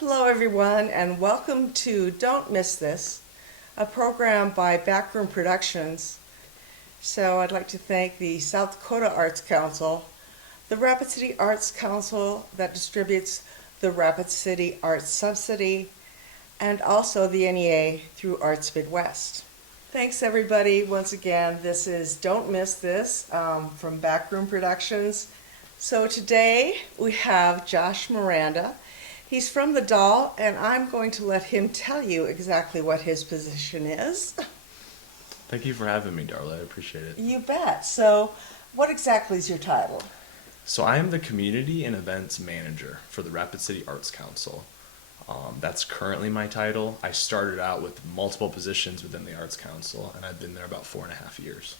Hello, everyone, and welcome to Don't Miss This, a program by Backroom Productions. So I'd like to thank the South Dakota Arts Council, the Rapid City Arts Council that distributes the Rapid City Arts Subsidy, and also the NEA through Arts Midwest. Thanks, everybody. Once again, this is Don't Miss This from Backroom Productions. So today we have Josh Miranda. He's from the Dahl, and I'm going to let him tell you exactly what his position is. Thank you for having me, Darla. I appreciate it. You bet. So what exactly is your title? So I am the Community and Events Manager for the Rapid City Arts Council. That's currently my title. I started out with multiple positions within the Arts Council, and I've been there about 4.5 years.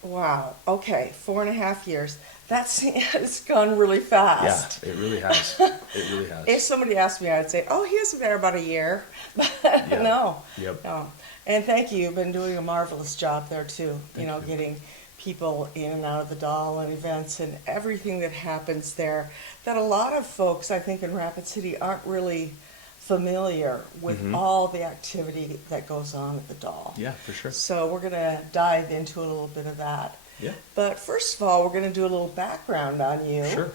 Wow. Okay, 4.5 years. It's gone really fast. Yeah, it really has. It really has. If somebody asked me, I'd say, "Oh, he was there about a year," but Yeah. no. Yep. No. And thank you. You've been doing a marvelous job there too. Thank you. Getting people in and out of the Dahl and events and everything that happens there. That a lot of folks, I think, in Rapid City aren't really familiar with all the activity that goes on at the Dahl. Yeah, for sure. So we're going to dive into a little bit of that. Yeah. But first of all, we're going to do a little background on you. Sure.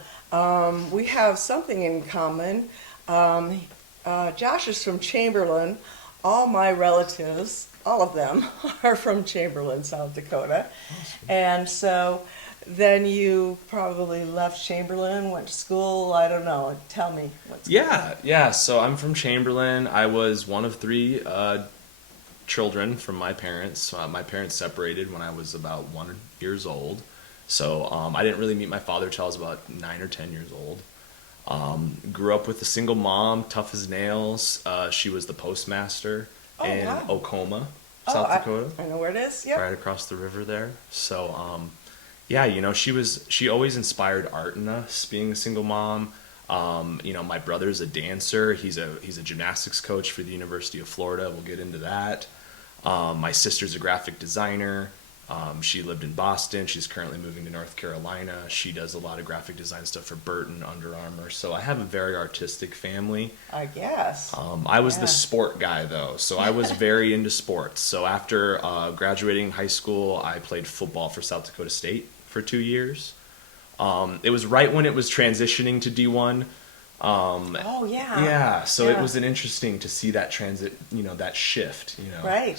We have something in common. Josh is from Chamberlain. All my relatives, all of them, are from Chamberlain, South Dakota. Awesome. And so then you probably left Chamberlain, went to school, I don't know. Tell me what's going on. Yeah. So I'm from Chamberlain. I was one of three children from my parents. My parents separated when I was about 1 year old. So I didn't really meet my father till I was about 9 or 10 years old. Grew up with a single mom, tough as nails. She was the postmaster in wow. Oklahoma, South Dakota. I know where it is. Yep. Right across the river there. So, she always inspired art in us, being a single mom. My brother's a dancer. He's a gymnastics coach for the University of Florida. We'll get into that. My sister's a graphic designer. She lived in Boston. She's currently moving to North Carolina. She does a lot of graphic design stuff for Burton, Under Armour. So I have a very artistic family. I guess. I was the sport guy, though, so I was very into sports. So after graduating high school, I played football for South Dakota State for 2 years. It was right when it was transitioning to D1. Oh, yeah. Yeah, so Yeah. it was an interesting to see that transit, that shift, Right.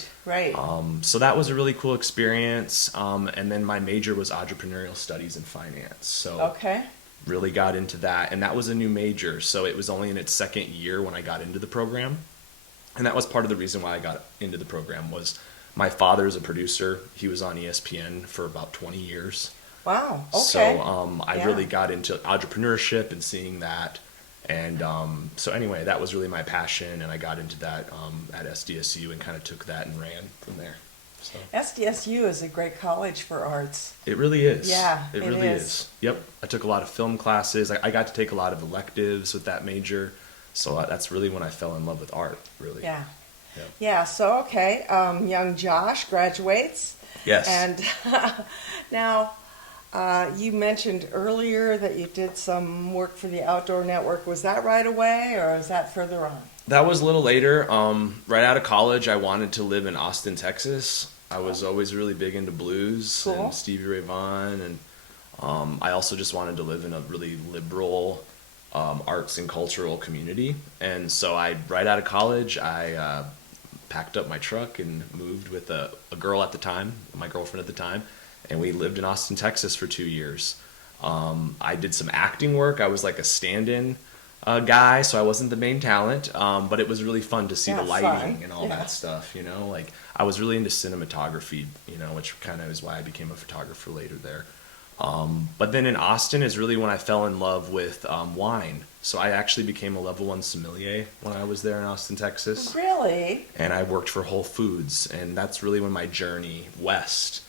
So that was a really cool experience. And then my major was entrepreneurial studies and finance. So Okay. really got into that, and that was a new major, so it was only in its second year when I got into the program. And that was part of the reason why I got into the program was my father's a producer. He was on ESPN for about 20 years. Wow. Okay. So I Yeah. really got into entrepreneurship and seeing that. And so anyway, that was really my passion, and I got into that at SDSU and kind of took that and ran from there. So SDSU is a great college for arts. it really is. Yeah, it it really is. is. Yep. I took a lot of film classes. I got to take a lot of electives with that major. So that's really when I fell in love with art, really. Yeah. Yep. Yeah. So okay, young Josh graduates. Yes. And now, you mentioned earlier that you did some work for the Outdoor Network. Was that right away, or was that further on? That was a little later. Right out of college, I wanted to live in Austin, Texas. I was always really big into blues Cool. and Stevie Ray Vaughan, and I also just wanted to live in a really liberal arts and cultural community. And so right out of college, I packed up my truck and moved with a girl at the time, my girlfriend at the time, and we lived in Austin, Texas for 2 years. I did some acting work. I was like a stand-in guy, so I wasn't the main talent, but it was really fun to see Yeah, the lighting fun. and all that stuff, like I was really into cinematography, which kind of is why I became a photographer later there. But then in Austin is really when I fell in love with wine. So I actually became a level 1 sommelier when I was there in Austin, Texas. Really? And I worked for Whole Foods, and that's really when my journey west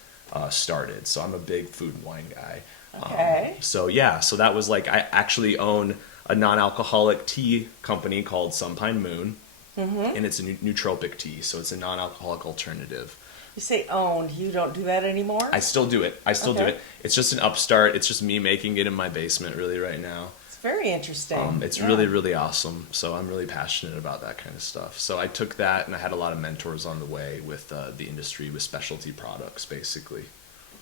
started. So I'm a big food and wine guy. Okay. So that was like I actually own a non-alcoholic tea company called Sunpine Moon, and it's a nootropic tea, so it's a non-alcoholic alternative. You say owned. You don't do that anymore? I still do it. Do Okay. it. It's just an upstart. It's just me making it in my basement really right now. It's Very interesting. It's Yeah. really, really awesome. So I'm really passionate about that kind of stuff. So I took that, and I had a lot of mentors on the way with the industry with specialty products, basically.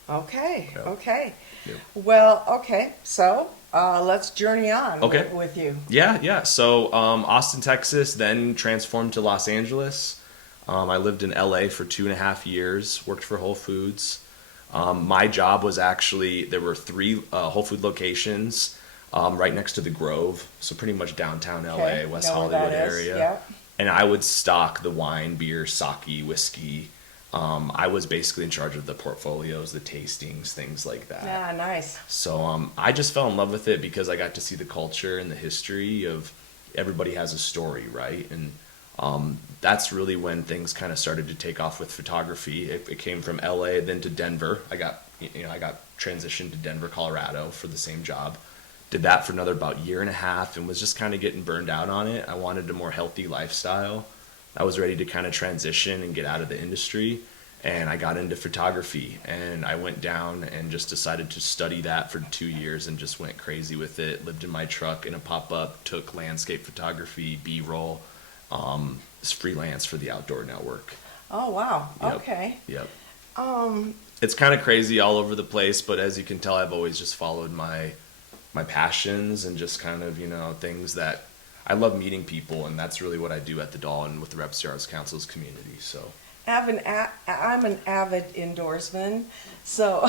Okay. Yep. Okay. Yep. Well, okay. So let's journey on Okay. with you. Yeah. So Austin, Texas, then transformed to Los Angeles. I lived in LA for 2.5 years, worked for Whole Foods. My job was actually, there were 3 Whole Food locations right next to the Grove, so pretty much downtown LA, Okay. West Know where Hollywood that is. area. Yep. And I would stock the wine, beer, sake, whiskey. I was basically in charge of the portfolios, the tastings, things like that. Yeah, nice. So I just fell in love with it because I got to see the culture and the history of everybody has a story, right? And that's really when things kind of started to take off with photography. It came from LA, then to Denver. I got transitioned to Denver, Colorado for the same job. Did that for another about 1.5 years and was just kind of getting burned out on it. I wanted a more healthy lifestyle. I was ready to kind of transition and get out of the industry, and I got into photography, and I went down and just decided to study that for 2 years and just went crazy with it. Lived in my truck in a pop-up, took landscape photography, B-roll, freelance for the Outdoor Network. Oh, wow. Yep. Okay. Yep. Um, It's kind of crazy all over the place, but as you can tell, I've always just followed my passions and just kind of, things that I love meeting people, and that's really what I do at the Dahl and with the Reps Arts Council's community. So I'm an avid indoorsman, so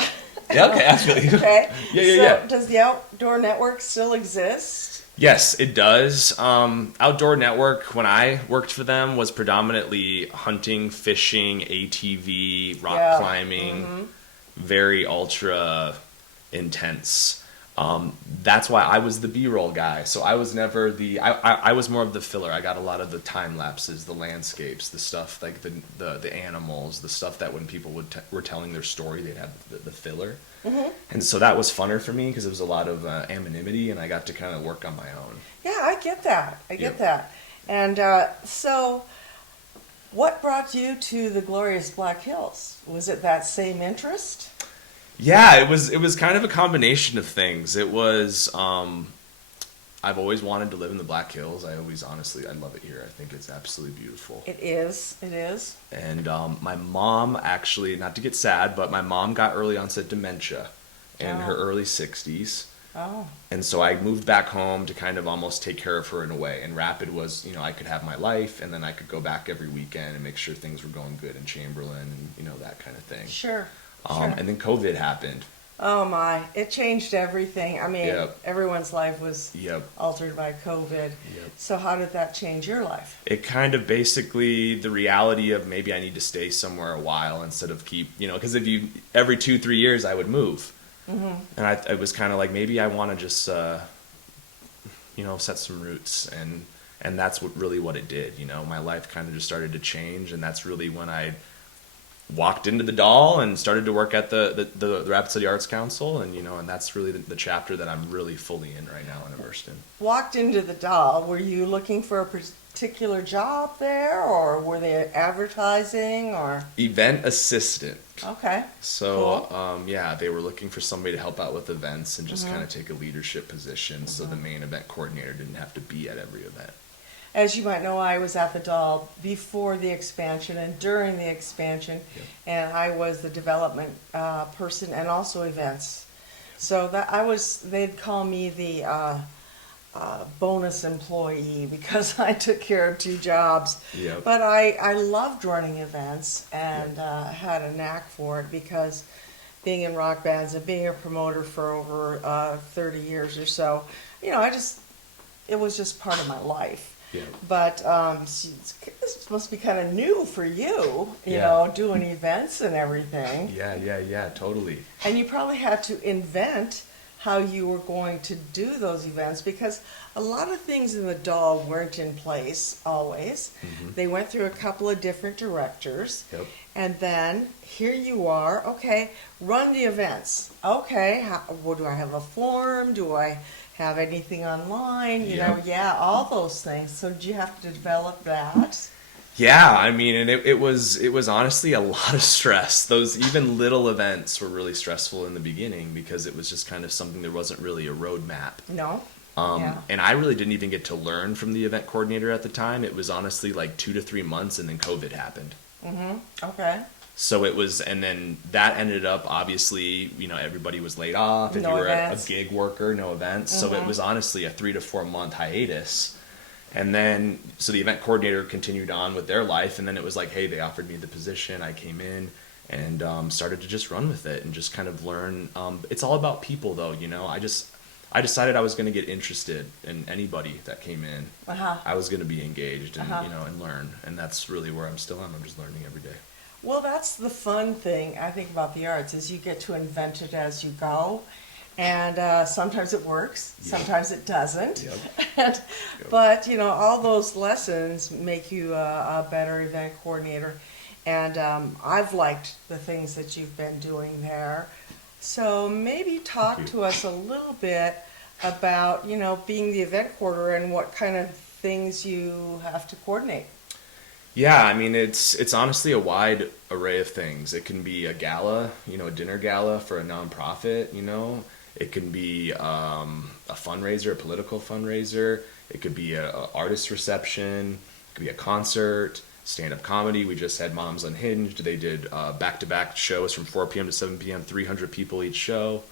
yeah, okay, absolutely. okay. Yeah. Does the Outdoor Network still exist? Yes, it does. Outdoor Network, when I worked for them, was predominantly hunting, fishing, ATV, rock climbing, very ultra intense. That's why I was the B-roll guy. So I was never I was more of the filler. I got a lot of the time lapses, the landscapes, the stuff like the animals, the stuff that when people were telling their story, they'd have the filler. And so that was funner for me because it was a lot of anonymity, and I got to kind of work on my own. Yeah, I get that. Yep. That. And so, what brought you to the glorious Black Hills? Was it that same interest? Yeah, it was kind of a combination of things. It was I've always wanted to live in the Black Hills. I love it here. I think it's absolutely beautiful. It is. And my mom actually, not to get sad, but my mom got early onset dementia in her early 60s. Oh. And so I moved back home to kind of almost take care of her in a way. And Rapid was, I could have my life, and then I could go back every weekend and make sure things were going good in Chamberlain and, that kind of thing. Sure. And then COVID happened. Oh my, it changed everything. I mean, Yep. everyone's life was Yep. altered by COVID. Yep. So how did that change your life? It kind of basically the reality of maybe I need to stay somewhere a while instead of keep, because every 2-3 years I would move. And I was kind of like, maybe I want to just, set some roots. And that's what it did. My life kind of just started to change. And that's really when I walked into the Dahl and started to work at the Rapid City Arts Council, and and that's really the chapter that I'm really fully in right now and immersed in. Walked into the Dahl. Were you looking for a particular job there, or were they advertising, or? Event assistant. Okay. So cool. They were looking for somebody to help out with events and just kind of take a leadership position, so the main event coordinator didn't have to be at every event. As you might know, I was at the Dahl before the expansion and during the expansion, and I was the development person and also events. So they'd call me the bonus employee because I took care of 2 jobs. Yep. But I loved running events and had a knack for it because being in rock bands and being a promoter for over 30 years or so, it was just part of my life. Yeah. But this must be kind of new for you, doing events and everything. Yeah, totally. And you probably had to invent how you were going to do those events because a lot of things in the Dahl weren't in place always. They went through a couple of different directors. Yep. And then here you are, okay, run the events. Okay, do I have a form? Do I have anything online? All those things. So did you have to develop that? Yeah, I mean, and it was honestly a lot of stress. Those even little events were really stressful in the beginning because it was just kind of something, there wasn't really a roadmap. No. Yeah. And I really didn't even get to learn from the event coordinator at the time. It was honestly like 2 to 3 months, and then COVID happened. Okay. So it was, and then that ended up, obviously, everybody was laid off. If No you were a events. gig worker, no events. So it was honestly a 3 to 4 month hiatus. And then, so the event coordinator continued on with their life. And then it was like, hey, they offered me the position. I came in and started to just run with it and just kind of learn. It's all about people, though. I decided I was going to get interested in anybody that came in. I was going to be engaged and and learn, and that's really where I'm still at. I'm just learning every day. Well, that's the fun thing I think about the arts is you get to invent it as you go, and sometimes it works, sometimes it doesn't. But all those lessons make you a better event coordinator, and I've liked the things that you've been doing there. So maybe talk to us a little bit about, being the event coordinator and what kind of things you have to coordinate. Yeah, I mean, it's honestly a wide array of things. It can be a gala, a dinner gala for a nonprofit, It can be a fundraiser, a political fundraiser. It could be a artist reception. It could be a concert. Stand-up comedy. We just had Moms Unhinged. They did back-to-back shows from 4 p.m. to 7 p.m., 300 people each show.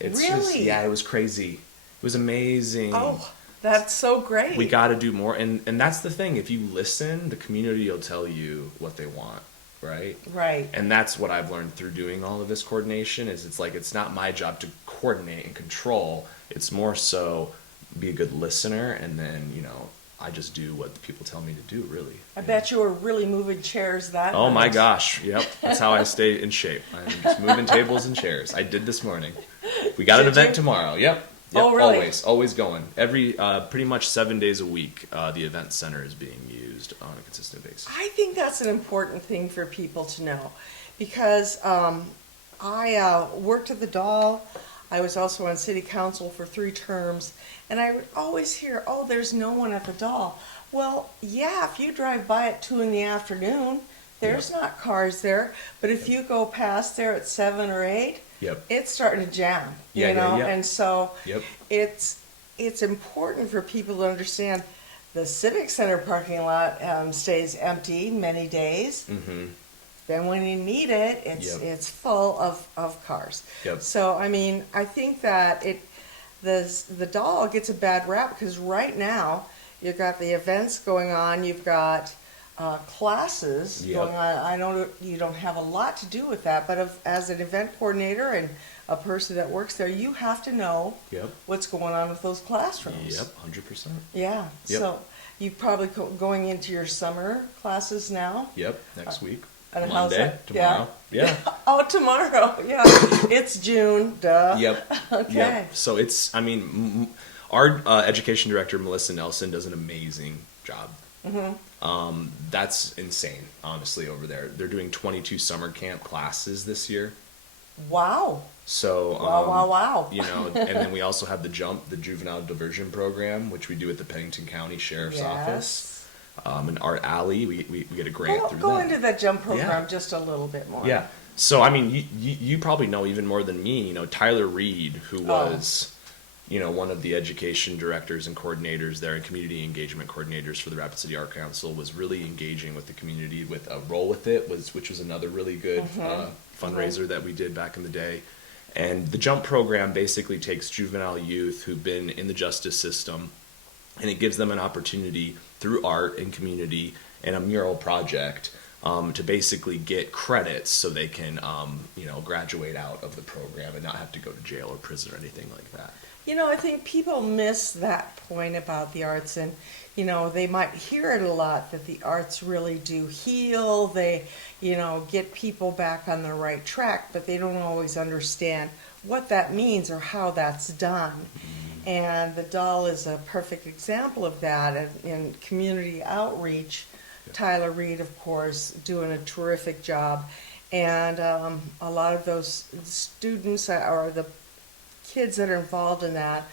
It's Really? It was crazy. It was amazing. Oh, that's so great. We got to do more. And that's the thing. If you listen, the community will tell you what they want, right? Right. And that's what I've learned through doing all of this coordination is it's not my job to coordinate and control. It's more so be a good listener and then, I just do what the people tell me to do, really. I bet you were really moving chairs that Oh night. my gosh, yep. That's how I stay in shape. I'm just moving tables and chairs. I did this morning. We got an event tomorrow. Yep. Oh, really? Always going. Every pretty much 7 days a week, the event center is being used on a consistent basis. I think that's an important thing for people to know because I worked at the Dahl. I was also on city council for 3 terms, and I would always hear, oh, there's no one at the Dahl. Well, yeah, if you drive by at 2 in the afternoon, there's not cars there, but if you go past there at 7 or 8, it's starting to jam, and so it's important for people to understand the Civic Center parking lot stays empty many days. Then when you need it, it's full of cars. So I mean, I think that the Dahl gets a bad rap because right now you've got the events going on, you've got classes going on. You don't have a lot to do with that, but as an event coordinator and a person that works there, you have to know what's going on with those classrooms. 100%. Yeah. So you're probably going into your summer classes now. Next week. And Monday, tomorrow. Yeah. Oh, tomorrow. Yeah. It's June. Duh. Okay. So our education director, Melissa Nelson, does an amazing job. That's insane, honestly, over there. They're doing 22 summer camp classes this year. Wow. So, wow. And then we also have the JUMP, the Juvenile Diversion Program, which we do at the Pennington County Sheriff's Office. And Art Alley, we get a grant through Go them. into that JUMP program just a little bit more. Yeah. So, I mean, you probably know even more than me, Tyler Reed, who was, one of the education directors and coordinators there and community engagement coordinators for the Rapid City Art Council, was really engaging with the community with a Roll With It, which was another really good fundraiser that we did back in the day. And the JUMP program basically takes juvenile youth who've been in the justice system, and it gives them an opportunity through art and community and a mural project to basically get credits so they can, graduate out of the program and not have to go to jail or prison or anything like that. I think people miss that point about the arts, and, they might hear it a lot that the arts really do heal, they, get people back on the right track, but they don't always understand what that means or how that's done. And the Dahl is a perfect example of that. And in community outreach, Tyler Reed, of course, doing a terrific job. And a lot of those students or the kids that are involved in that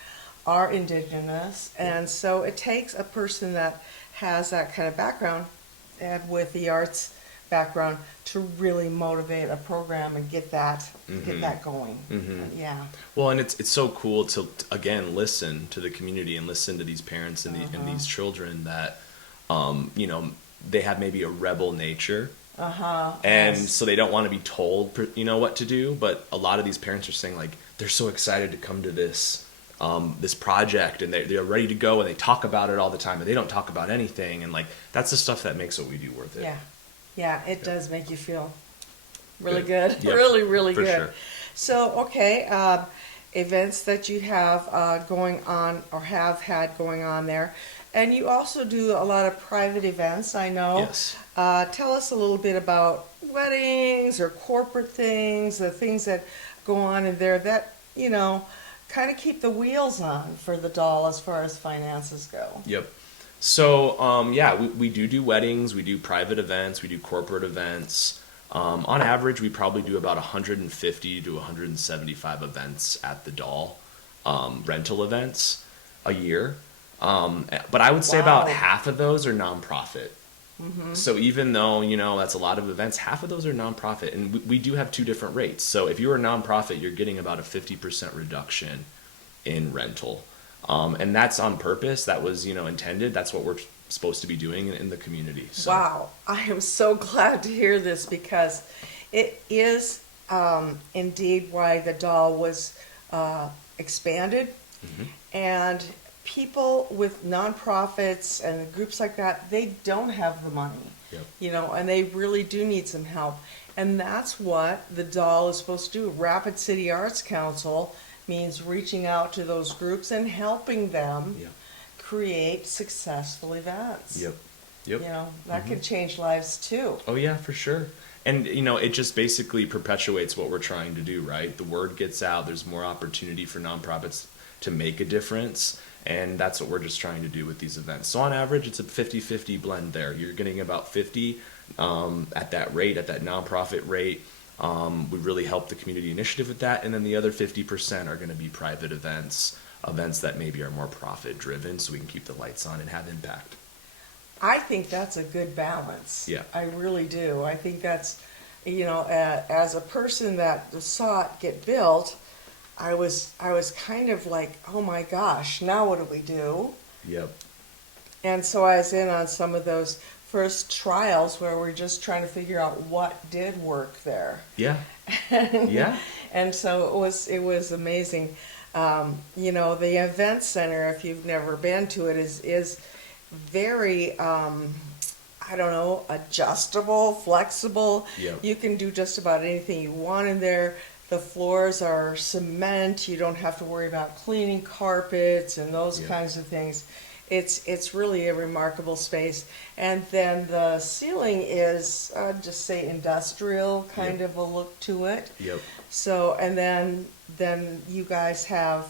are indigenous. And so it takes a person that has that kind of background and with the arts background to really motivate a program and get that going. Yeah. Well, and it's so cool to again listen to the community and listen to these parents and, and these children that you know, they have maybe a rebel nature. And Yes. so they don't want to be told, you know, what to do. But a lot of these parents are saying, like, they're so excited to come to this this project, and they're ready to go, and they talk about it all the time, and they don't talk about anything. And like, that's the stuff that makes what we do worth it. Yeah. Yeah, it does make you feel really Good. good. Yep, Really, really for good. sure. So, okay, events that you have going on or have had going on there. And you also do a lot of private events, I know. Yes. Tell us a little bit about weddings or corporate things, the things that go on in there that, you know, kind of keep the wheels on for the Dahl as far as finances go. Yep. So, yeah, we do weddings, we do private events, we do corporate events. On average, we probably do about 150 to 175 events at the Dahl, rental events a year. But I would say about Wow. half of those are nonprofit. So even though, you know, that's a lot of events, half of those are nonprofit. And we do have two different rates. So if you're a nonprofit, you're getting about a 50% reduction in rental. And that's on purpose. That was, you know, intended. That's what we're supposed to be doing in the community. So. Wow, I am so glad to hear this because it is indeed why the Dahl was expanded. And people with nonprofits and groups like that, they don't have the money, Yep. you know, and they really do need some help. And that's what the Dahl is supposed to do. Rapid City Arts Council means reaching out to those groups and helping them Yep. create successful events. Yep. You know, that can change lives too. Oh yeah, for sure. And you know, it just basically perpetuates what we're trying to do, right? The word gets out, there's more opportunity for nonprofits to make a difference, and that's what we're just trying to do with these events. So on average, it's a 50-50 blend there. You're getting about 50 at that rate, at that nonprofit rate. We really help the community initiative with that, and then the other 50% are going to be private events that maybe are more profit driven, so we can keep the lights on and have impact. I think that's a good balance. Yeah. I really do. I think that's, you know, as a person that saw it get built, I was kind of like, oh my gosh, now what do we do? Yep. And so I was in on some of those first trials where we're just trying to figure out what did work there. Yeah. Yeah. And so it was amazing. You know, the event center, if you've never been to it, is very, I don't know, adjustable, flexible. Yep. You can do just about anything you want in there. The floors are cement. You don't have to worry about cleaning carpets and those Yep. kinds of things. It's really a remarkable space. And then the ceiling is, just say industrial kind Yep. of a look to it. Yep. So, and then you guys have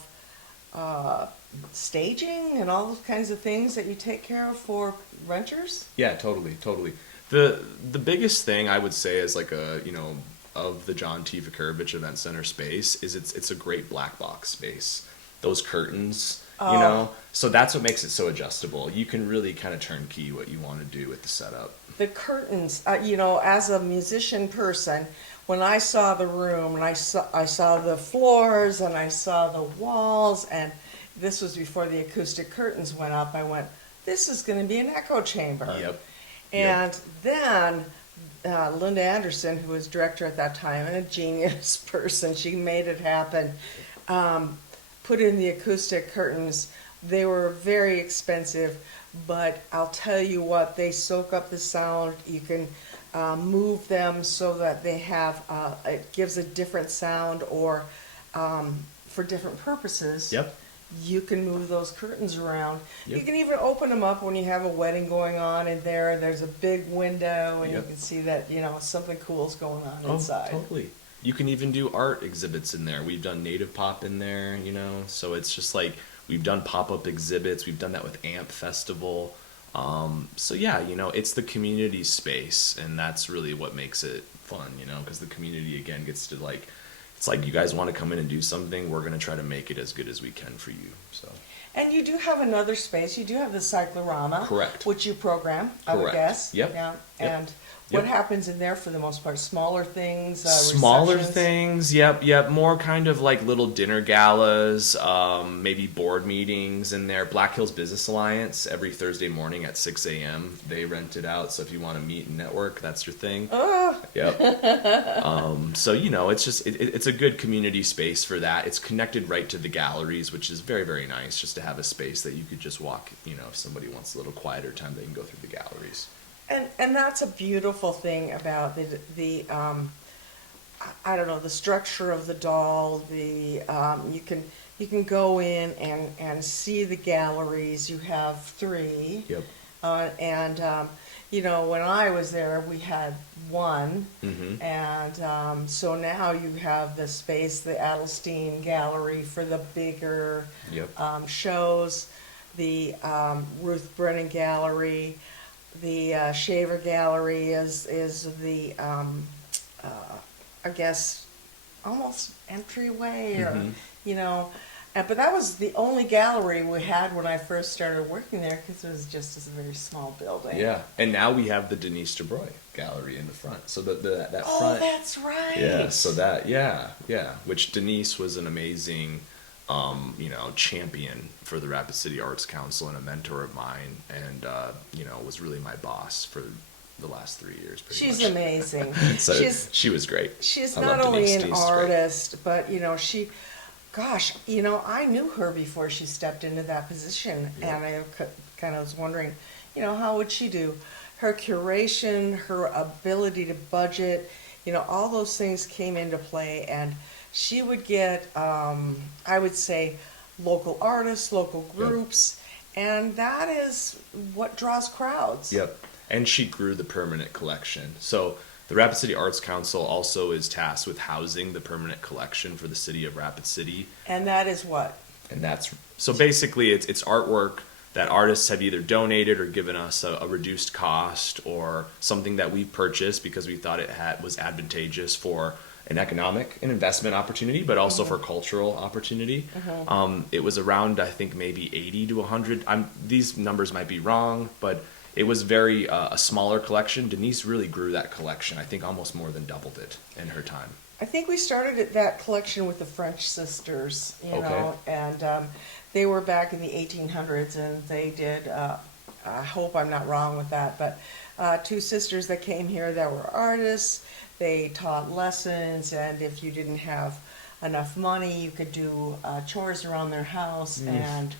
staging and all those kinds of things that you take care of for renters? Yeah, totally. The biggest thing I would say is like of the John T. Vakurovich Event Center space is it's a great black box space. Those curtains, you know, so that's what makes it so adjustable. You can really kind of turnkey what you want to do with the setup. The curtains, you know, as a musician person, when I saw the room and I saw the floors and I saw the walls, and this was before the acoustic curtains went up, I went, this is going to be an echo chamber. Yep. And then Linda Anderson, who was director at that time and a genius person, she made it happen, put in the acoustic curtains. They were very expensive, but I'll tell you what, they soak up the sound. You can move them so that they have, it gives a different sound, or for different purposes. Yep. You can move those curtains around. Yep. You can even open them up when you have a wedding going on in there. There's a big window, and Yep. you can see that, you know, something cool's going on Oh, inside. totally. You can even do art exhibits in there. We've done native pop in there, you know, so it's just like we've done pop-up exhibits. We've done that with AMP Festival. So yeah, you know, it's the community space, and that's really what makes it fun, you know, because the community again gets to like, it's like you guys want to come in and do something, we're going to try to make it as good as we can for you. So And you do have another space. You do have the cyclorama. Correct. Which you program, I would Correct. guess. Yep. Yeah. Yep. And What Yep. happens in there for the most part? Smaller things, Smaller receptions? things, yep. More kind of like little dinner galas, maybe board meetings in there. Black Hills Business Alliance every Thursday morning at 6 a.m. They rent it out, so if you want to meet and network, that's your thing. Oh, Yep. So it's just it's a good community space for that. It's connected right to the galleries, which is very, very nice, just to have a space that you could just walk. If somebody wants a little quieter time, they can go through the galleries. and that's a beautiful thing about the I don't know, the structure of the Dahl. You can go in and see the galleries. You have three. Yep. When I was there, we had one, Mm-hmm. and so now you have the space, the Adelstein Gallery for the bigger Yep. shows, the Ruth Brennan Gallery, the Shaver Gallery is the I guess almost entryway, or Mhm. you know. But that was the only gallery we had when I first started working there, because it was just a very small building. Yeah, and now we have the Denise DeBroy Gallery in the front. So that Oh, front. that's right. Yeah. So yeah. Which Denise was an amazing, champion for the Rapid City Arts Council and a mentor of mine, and was really my boss for the last 3 years. Pretty She's much. amazing. So she was great. She's I not love only Denise. an Denise is great. artist, but gosh, I knew her before she stepped into that position, Yeah. and I kind of was wondering, how would she do? Her curation, her ability to budget, all those things came into play, and she would get, I would say, local artists, local groups, and that is what draws crowds. Yep. And she grew the permanent collection. So the Rapid City Arts Council also is tasked with housing the permanent collection for the city of Rapid City. And that is what? And that's so basically it's artwork that artists have either donated or given us a reduced cost, or something that we purchased because we thought was advantageous for an economic and investment opportunity, but also for cultural opportunity. It was around, I think, maybe 80 to 100. These numbers might be wrong, but it was very a smaller collection. Denise really grew that collection. I think almost more than doubled it in her time. I think we started that collection with the French sisters, Okay. and they were back in the 1800s, and they did, I hope I'm not wrong with that, but two sisters that came here that were artists. They taught lessons, and if you didn't have enough money, you could do chores around their house. And,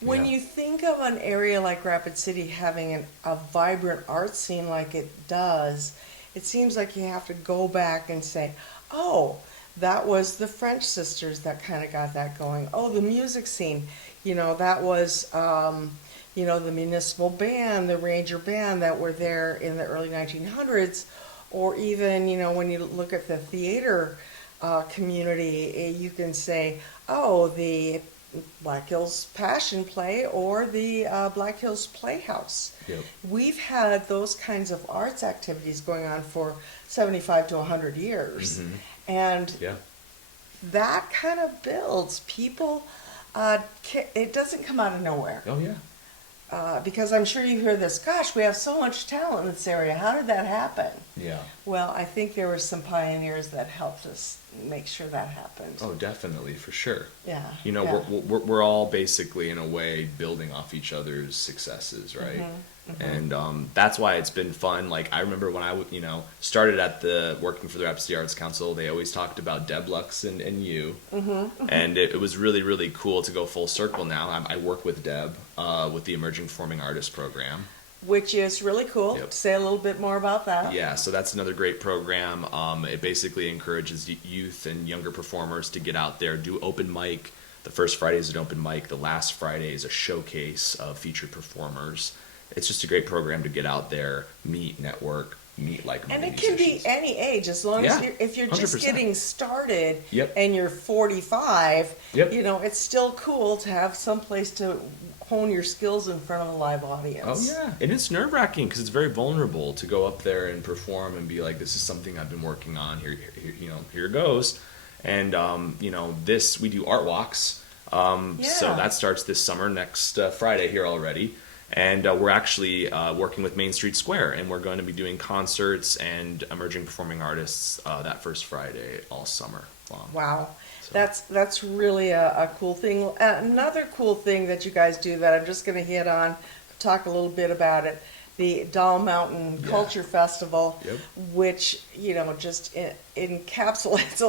when Yeah. you think of an area like Rapid City having a vibrant art scene like it does, it seems like you have to go back and say, oh, that was the French sisters that kind of got that going. Oh, the music scene, that was, the municipal band, the Ranger band that were there in the early 1900s. Or even, when you look at the theater community, you can say, oh, the Black Hills Passion Play or the Black Hills Playhouse. Yep. We've had those kinds of arts activities going on for 75 to 100 years. Mhm. And Yeah. that kind of builds. People, it doesn't come out of nowhere. Oh yeah. Because I'm sure you hear this, gosh, we have so much talent in this area. How did that happen? Yeah. Well, I think there were some pioneers that helped us make sure that happened. Oh, definitely, for sure. Yeah. Yeah. We're all basically in a way building off each other's successes, right? And that's why it's been fun. Like I remember when I started at working for the Rapid City Arts Council, they always talked about Deb Lux and you, and it was really, really cool to go full circle. Now I work with Deb with the Emerging Performing Artists program. Which is really cool. Yep. Say a little bit more about that. Yeah, so that's another great program. It basically encourages youth and younger performers to get out there, do open mic. The first Friday is an open mic. The last Friday is a showcase of featured performers. It's just a great program to get out there, meet, network, meet like-minded And it can be musicians. any age, as long as if you're just 100%. getting started Yep. and you're 45, Yep. it's still cool to have some place to hone your skills in front of a live audience. Oh yeah, and it's nerve-wracking because it's very vulnerable to go up there and perform and be like, "This is something I've been working on. Here goes." And we do art walks. So Yeah. that starts this summer, next Friday here already. And we're actually working with Main Street Square, and we're going to be doing concerts and emerging performing artists that first Friday all summer long. Wow. So. That's really a cool thing. Another cool thing that you guys do that I'm just going to hit on, talk a little bit about it, the Dahl Mountain Yeah. Culture Festival, Yep. which, just encapsulates a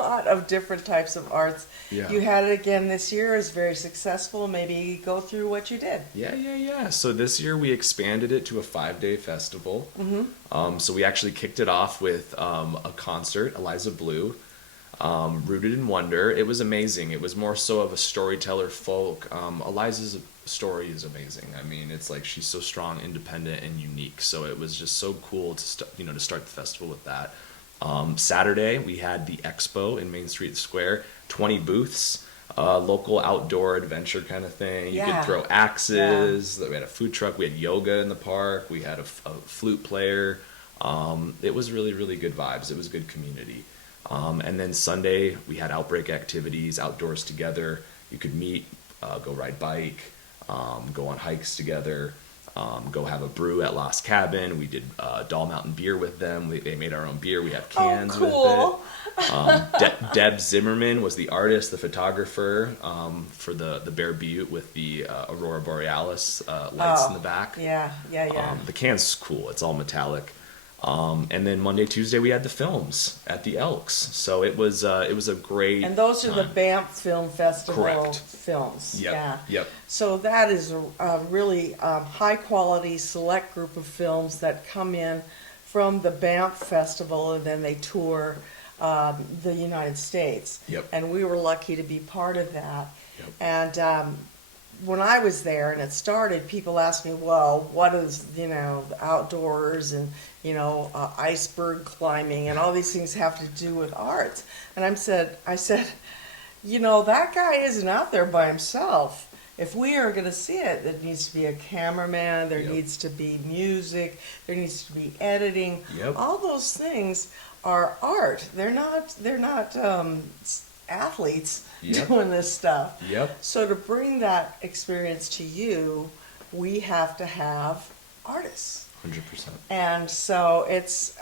lot of different types of arts. Yeah. You had it again this year. It was very successful. Maybe go through what you did. Yeah. So this year we expanded it to a 5-day festival. So we actually kicked it off with a concert, Eliza Blue, Rooted in Wonder. It was amazing. It was more so of a storyteller folk. Eliza's story is amazing. I mean, it's like she's so strong, independent, and unique. So it was just so cool to start the festival with that. Saturday we had the expo in Main Street Square, 20 booths, local outdoor adventure kind of thing. You Yeah. could throw axes. We had a food truck. We had yoga in the park. We had a flute player. It was really, really good vibes. It was good community. And then Sunday we had outbreak activities outdoors together. You could meet, go ride bike, go on hikes together, go have a brew at Lost Cabin. We did Dahl Mountain beer with them. They made our own beer. We have cans cool. with it. Deb Zimmerman was the artist, the photographer for the Bear Butte with the Aurora Borealis lights in the back. Yeah. The can's cool. It's all metallic. And then Monday, Tuesday, we had the films at the Elks. So it was a great. And those are the time. Banff Film Festival Correct. films. Yep. Yeah. Yep. So that is a really high quality select group of films that come in from the Banff Festival, and then they tour the United States. Yep. And we were lucky to be part of that. Yep. And when I was there and it started, people asked me, well, what is, the outdoors and, iceberg climbing and all these things have to do with arts? And I said, that guy isn't out there by himself. If we are going to see it, there needs to be a cameraman, there Yep. needs to be music, there needs to be editing. Yep. All those things are art. They're not athletes Yep. doing this stuff. Yep. So to bring that experience to you, we have to have artists. 100%. And so it's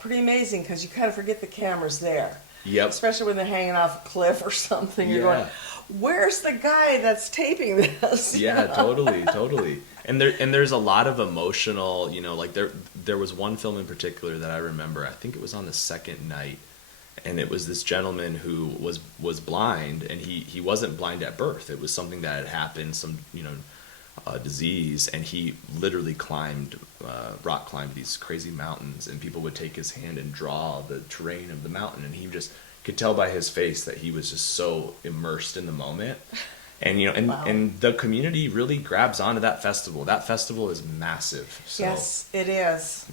pretty amazing because you kind of forget the camera's there. Yep. Especially when they're hanging off a cliff or something. You're Yeah. going, where's the guy that's taping this? Yeah, totally. And there's a lot of emotional, like there was one film in particular that I remember. I think it was on the second night, and it was this gentleman who was blind, and he wasn't blind at birth. It was something that had happened, some disease, and he literally rock climbed these crazy mountains, and people would take his hand and draw the terrain of the mountain, and he just could tell by his face that he was just so immersed in the moment. And Wow. and the community really grabs onto that festival. That festival is massive. So, Yes, it is.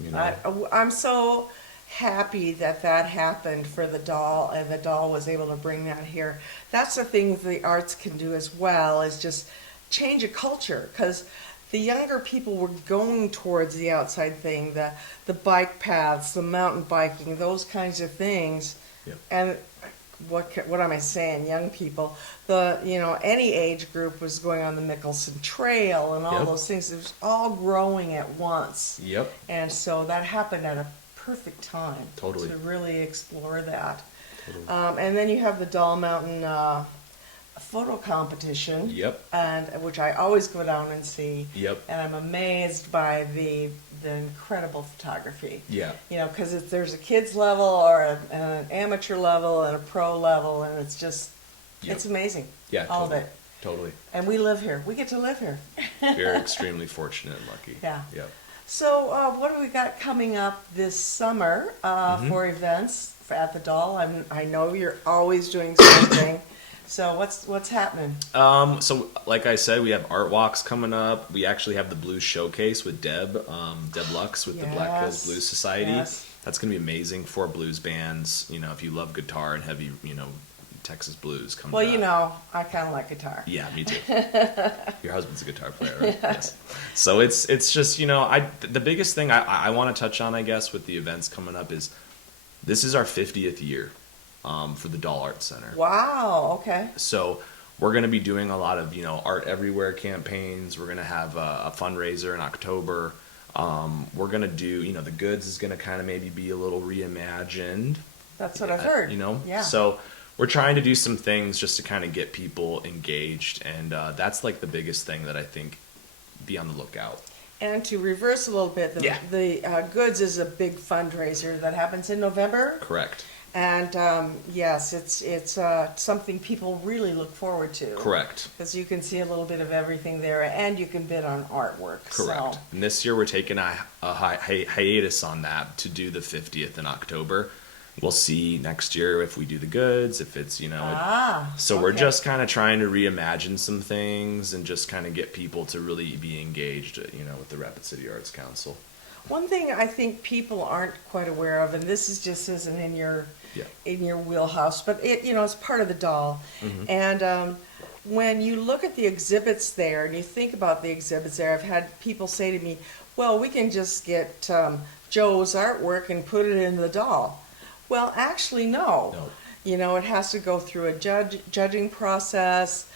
I'm so happy that happened for the Dahl, and the Dahl was able to bring that here. That's the thing the arts can do as well, is just change a culture, because the younger people were going towards the outside thing, the bike paths, the mountain biking, those kinds of things. Yep. And what am I saying? Young people, any age group was going on the Mickelson Trail and all Yep. those things. It was all growing at once. Yep. And so that happened at a perfect time. Totally. To really explore that. Totally. And then you have the Dahl Mountain photo competition. Yep. And which I always go down and see. Yep. And I'm amazed by the incredible photography. Yeah. Because there's a kids level or an amateur level and a pro level, and it's just, Yep. it's amazing. Yeah. All Totally. of it. Totally. And we live here. We get to live here. We're extremely fortunate and lucky. Yeah. Yep. So what do we got coming up this summer for events at the Dahl? I know you're always doing something. So what's happening? So like I said, we have art walks coming up. We actually have the Blues Showcase with Deb Lux with the Black Hills Yes. Blues Society. Yes. That's going to be amazing for blues bands. If you love guitar and heavy, Texas blues, come to Well, that. I kind of like guitar. Yeah, me too. Your husband's a guitar player, right? Yes. So it's just, the biggest thing I want to touch on, I guess, with the events coming up is this is our 50th year for the Dahl Arts Center. Wow. Okay. So we're going to be doing a lot of, art everywhere campaigns. We're going to have a fundraiser in October. We're going to do, the goods is going to kind of maybe be a little reimagined. That's what I've heard. Yeah. So we're trying to do some things just to kind of get people engaged. And that's like the biggest thing that I think, be on the lookout. And to reverse a little bit, the goods is a big fundraiser that happens in November. Correct. And yes, it's something people really look forward to. Correct. Because you can see a little bit of everything there, and you can bid on artwork. Correct. So. And this year we're taking a hiatus on that to do the 50th in October. We'll see next year if we do the goods, if it's, so we're just kind of trying to reimagine some things and just kind of get people to really be engaged, with the Rapid City Arts Council. One thing I think people aren't quite aware of, and this is just isn't in your wheelhouse, but it's part of the Dahl. Mm-hmm. And when you look at the exhibits there and you think about the exhibits there, I've had people say to me, well, we can just get Joe's artwork and put it in the Dahl. Well, actually, no. It has to go through a judging process.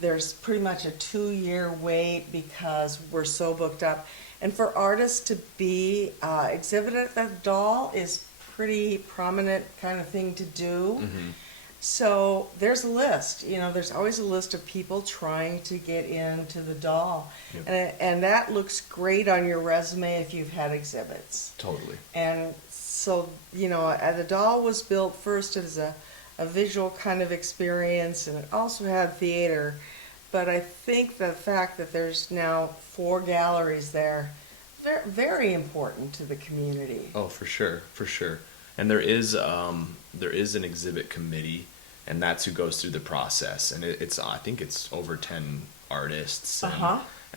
There's pretty much a 2-year wait because we're so booked up. And for artists to be exhibited at the Dahl is pretty prominent kind of thing to do. Mm-hmm. So there's a list. There's always a list of people trying to get into the Dahl. Yep. And that looks great on your resume if you've had exhibits. Totally. And so, the Dahl was built first as a visual kind of experience, and it also had theater. But I think the fact that there's now 4 galleries there, very, very important to the community. Oh, for sure. And there is an exhibit committee, and that's who goes through the process. And I think it's over 10 artists.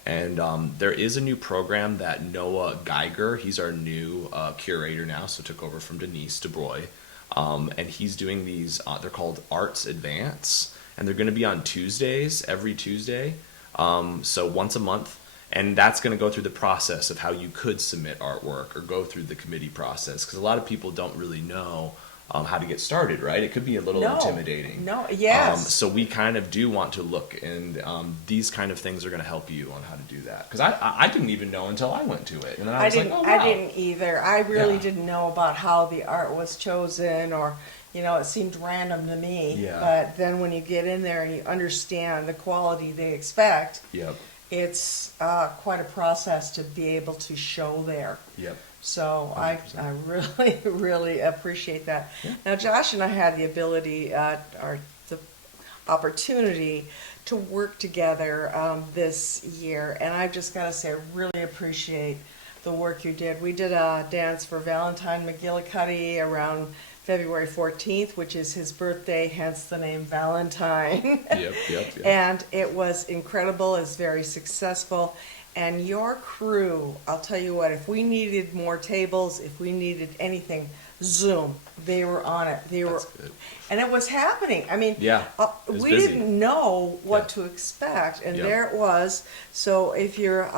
And there is a new program that Noah Geiger, he's our new curator now, so took over from Denise DuBrois. And he's doing these, they're called Arts Advance, and they're going to be on Tuesdays, every Tuesday, so once a month. And that's going to go through the process of how you could submit artwork or go through the committee process, because a lot of people don't really know how to get started, right? It could be a little intimidating. Yes. So we kind of do want to look, and these kind of things are going to help you on how to do that. Because I didn't even know until I went to it. And then I was like, oh, wow. I didn't either. I really didn't know about how the art was chosen, or, it seemed random to me. Yeah. But then when you get in there and you understand the quality they expect, Yep. it's quite a process to be able to show there. Yep. So I really, really appreciate that. Yeah. Now, Josh and I had the ability, the opportunity to work together this year, and I've just got to say I really appreciate the work you did. We did a dance for Valentine McGillicuddy around February 14th, which is his birthday, hence the name Valentine. Yep. And it was incredible. It's very successful. And your crew, I'll tell you what, if we needed more tables, if we needed anything, Zoom, they were on it. That's good. And it was happening. I mean, Yeah, it was we busy. didn't know what to expect, and there it was. So if you're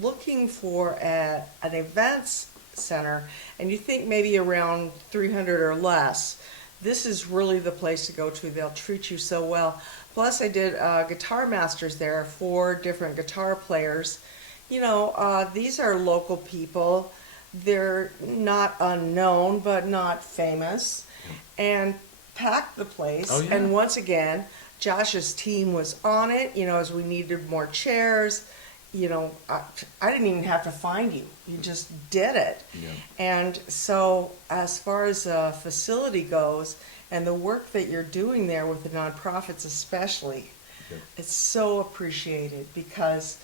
looking for an events center, and you think maybe around 300 or less, this is really the place to go to. They'll treat you so well. Plus, I did Guitar Masters there, 4 different guitar players. These are local people. They're not unknown, but not famous. And packed the place. Oh, yeah. And once again, Josh's team was on it, as we needed more chairs. I didn't even have to find you. You just did it. Yeah. And so as far as facility goes, and the work that you're doing there with the nonprofits especially, it's so appreciated, because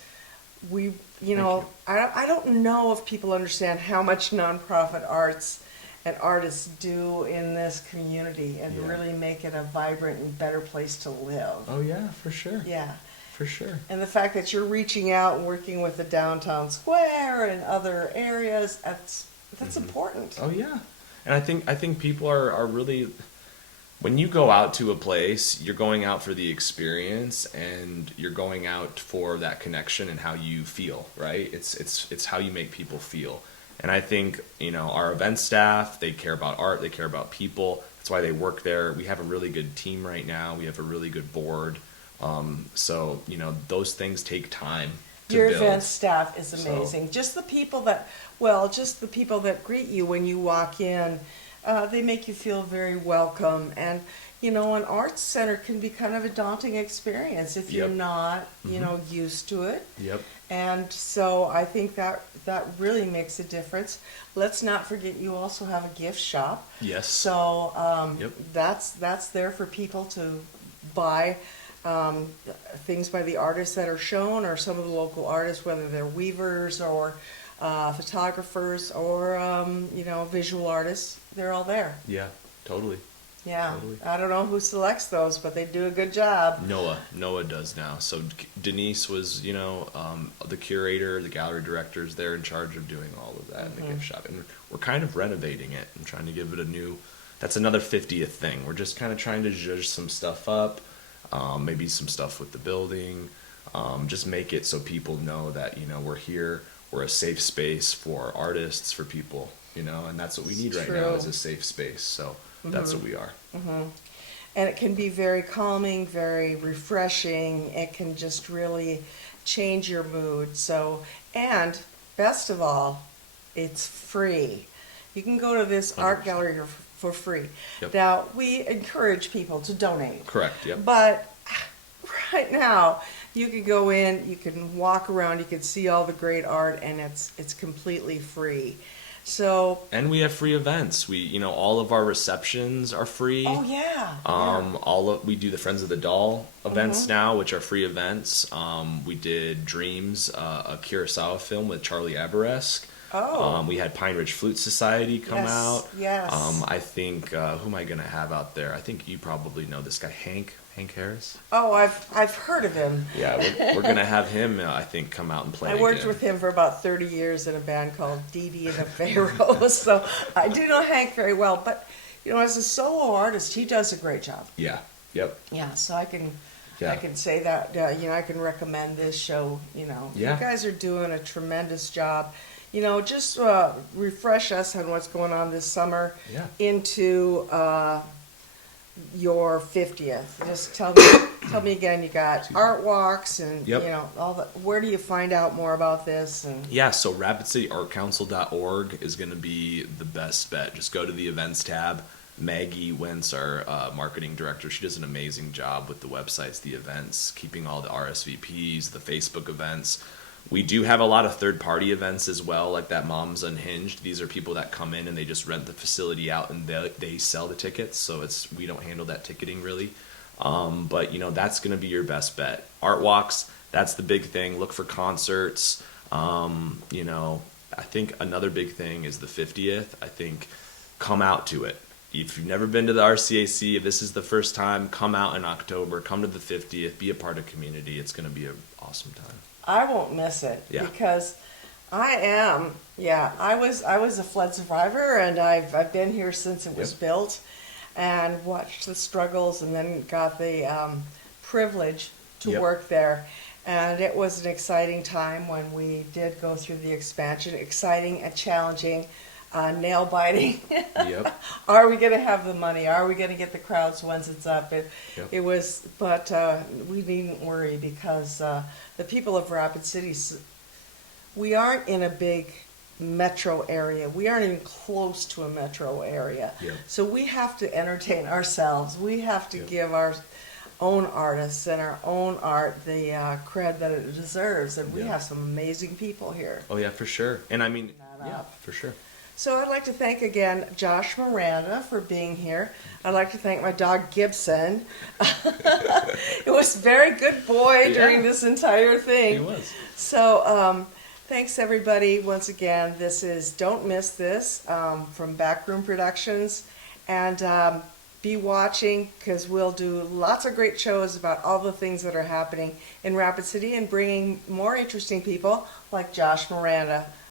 we, I don't know if people understand how much nonprofit arts and artists do in this community and really make it a vibrant and better place to live. Oh, yeah, for sure. Yeah. For sure. And the fact that you're reaching out and working with the downtown square and other areas, that's important. Oh, yeah. And I think people are really, when you go out to a place, you're going out for the experience, and you're going out for that connection and how you feel, right? It's how you make people feel. And I think, our event staff, they care about art, they care about people. That's why they work there. We have a really good team right now. We have a really good board. So, you know, those things take time to Your build. event staff is So- amazing. Just the people that greet you when you walk in, they make you feel very welcome. And, you know, an arts center can be kind of a daunting experience if you're Yep. not, you know, used to it. Yep. And so I think that really makes a difference. Let's not forget you also have a gift shop. Yes. So Yep. that's there for people to buy things by the artists that are shown, or some of the local artists, whether they're weavers or photographers or you know, visual artists. They're all there. Yeah, totally. Yeah, Totally. I don't know who selects those, but they do a good job. Noah does now. So Denise was, you know, the curator, the gallery directors. They're in charge of doing all of that in the gift shop, and we're kind of renovating it and trying to give it a new. That's another 50th thing. We're just kind of trying to judge some stuff up, maybe some stuff with the building, just make it so people know that, you know, we're here. We're a safe space for artists, for people, you know, and that's what we need right now, True. is a safe space. So that's what we are. And it can be very calming, very refreshing. It can just really change your mood. So, and best of all, it's free. You can go to this art 100%. gallery for free. Yep. Now, we encourage people to donate. Correct. Yep. But right now, you can go in, you can walk around, you can see all the great art, and it's completely free. So, And we have free events. You know, all of our receptions are free. oh yeah, We do the Friends of the Dahl events now, which are free events. We did Dreams, a Kurosawa film with Charlie Aberesk. Oh. We had Pine Ridge Flute Society come Yes, out. yes. I think who am I gonna have out there? I think you probably know this guy, Hank Harris. Oh, I've heard of him. Yeah, we're gonna have him. I think come out and play. I worked again. with him for about 30 years in a band called Dee Dee and the Pharaohs, so I do know Hank very well. But, you know, as a solo artist, he does a great job. Yeah. Yep. Yeah, so I can Yeah. say that, you know, I can recommend this show, you know. Yeah. You guys are doing a tremendous job. You know, just refresh us on what's going on this summer Yeah. into your 50th. Just tell me again. You got art walks and Yep. you know all the. Where do you find out more about this? And Yeah, so rapidcityartcouncil.org is going to be the best bet. Just go to the events tab. Maggie Wentz, our marketing director, she does an amazing job with the websites, the events, keeping all the RSVPs, the Facebook events. We do have a lot of third-party events as well, like that Moms Unhinged. These are people that come in and they just rent the facility out and they sell the tickets, so we don't handle that ticketing really. But, you know, that's going to be your best bet. Art walks, that's the big thing. Look for concerts. You know, I think another big thing is the 50th. I think come out to it. If you've never been to the RCAC, if this is the first time, come out in October. Come to the 50th. Be a part of community. It's going to be an awesome time. I won't miss it Yeah. because I am. Yeah, I was a flood survivor, and I've been here since it was Yep. built, and watched the struggles, and then got the privilege to Yep. work there. And it was an exciting time when we did go through the expansion. Exciting and challenging, nail biting. Yep. Are we going to have the money? Are we going to get the crowds once it's up? Yep. It was, but we needn't worry because the people of Rapid City, we aren't in a big metro area. We aren't even close to a metro area. Yep. So we have to entertain ourselves. We have to Yep. give our own artists and our own art the cred that it deserves. And we Yep. have some amazing people here. Oh, yeah, for sure. And I mean, Not yeah, up. for sure. So I'd like to thank again Josh Miranda for being here. I'd like to thank my dog Gibson. It was a very good boy during Yeah. this entire thing. He was. So thanks everybody once again. This is Don't Miss This from Backroom Productions. And be watching because we'll do lots of great shows about all the things that are happening in Rapid City and bringing more interesting people like Josh Miranda.